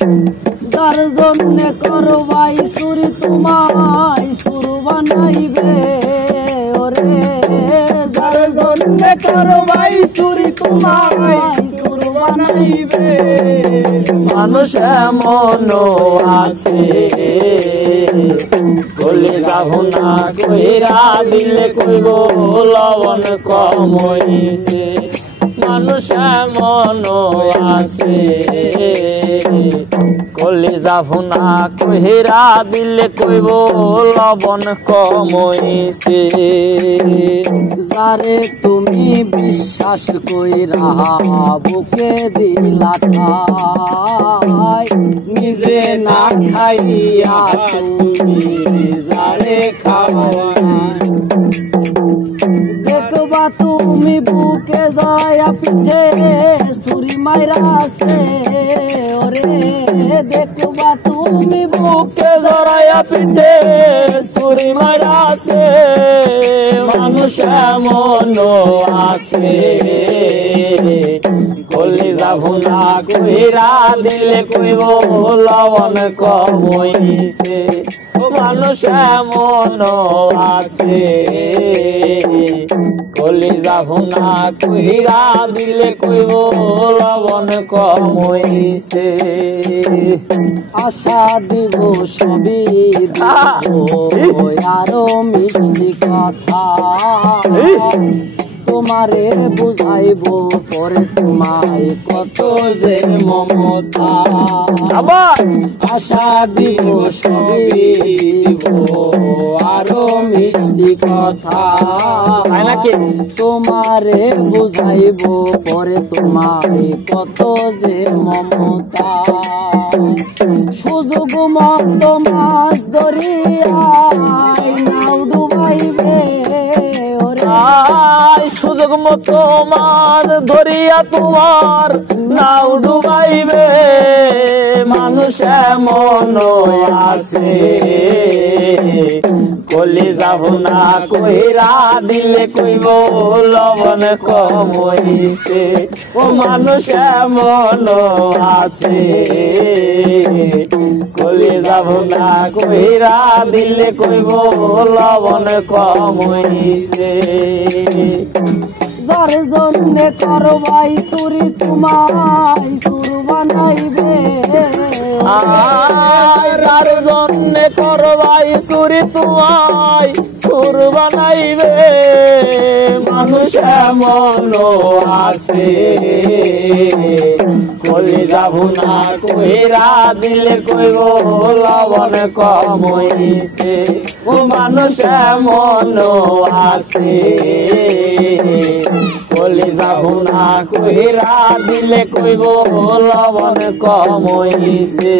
যার জন্যে করবাই চুরি তোমায় সুর বানাইবে ওরে, যার জন্যে করবাই চুরি তোমায় সুর বানাইবে। মানুষ এমন আছে বলে যাব না কইরা দিলে কইব লবণ কম হইছে। মানুষ এমন আছে কলে যাব না কইরা দিলে কইব লবণ কম হইছে। যারে তুমি বিশ্বাস কইরা বুকে দিলা ঠাই, নিজে না খাইয়া তুমি যারে খাওয়াই। দেখবা তুমি বুকে জয়া পিঠে ছুরি মাইরাছে ওরে, দেখবা তুমি বুকে জড়াইয়া পিঠে ছুরি মাইরাছে। মানুষ এমন আছে কলি যাব না কইরা দিলে কইব লবণ কম হইছে। মানুষ এমন আছে কলি যাব না কইরা দিলে কইব লবণ কম হইছে। আশা দিব সবই দিব আরো মিষ্টি কথা, তোমারে বুঝাইব পরে তোমায় কত যে মমতা। আশা দিব সবই দিব আরো মিষ্টি কথা, তোমারে বুঝাইব পরে তোমায় কত যে মমতা। সুযোগ মত মাছ ধরিয়াই নাও ডুবাইবে ওরে, সুযোগ মতো মাছ ধরিয়া তোমার নাও ডুবাইবে। মানুষ এমন আছে কলি যাব না কইরা দিলে কইব লবণ কম হইছে। ও মানুষ এমন আছে কলি যাব না কইরা দিলে কইব লবণ কম হইছে। যার জন্যে করবাই চুরি তোমায় সুর বানাইবে, যার জন্যে করবাই চুরি তোমায় সুর বানাইবে। মানুষ এমন আছে কলি যাব না কইরা দিলে কইব লবণ কম হইছে। ও মানুষ এমন আছে কলি যাব না কইরা দিলে কইব লবণ কম হইছে।